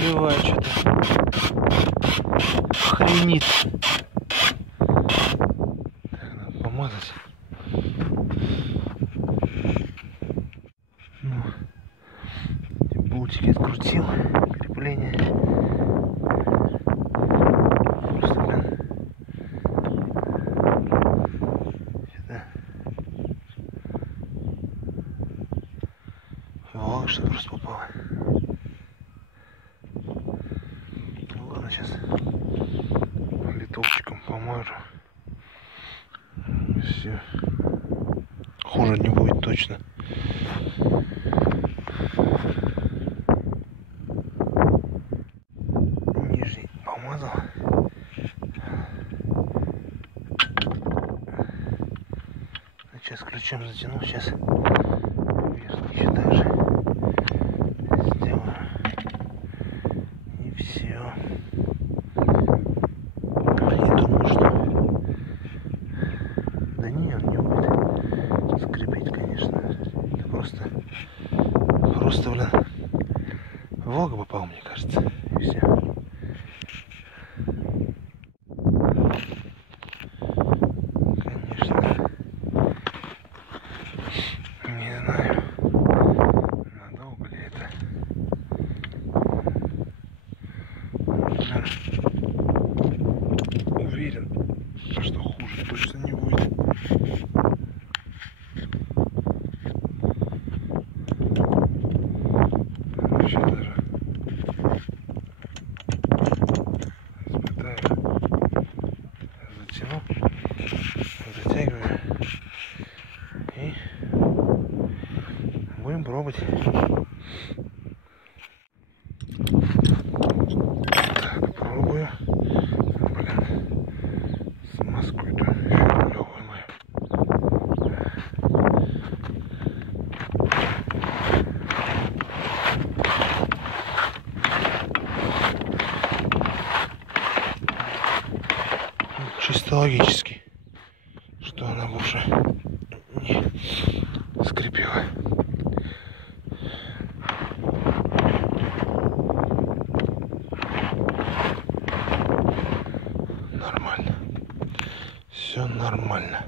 заливает что-то. Хренит. Так, надо помазать. Ну, эти болтики открутил. Крепление. Просто, блин. Сюда. Волга что просто попала. Ну ладно, сейчас литовчиком помою. Все. Хуже не будет точно. Нижний помазал. Сейчас ключом затяну. Сейчас верхний еще так же сделаю. И все. Я думаю, что... Да не, он не будет скрипеть, конечно. Это просто, блин, Волга попал, мне кажется. И все. Конечно. Не знаю, надолго ли это. Уверен, что хуже точно не будет. Вообще даже испытаю. Затяну, затягиваю и будем пробовать. Так, пробую. Блин, смазку-то фиолетовую мою. Чисто логически, что она больше не скрипела. Нормально. Все нормально.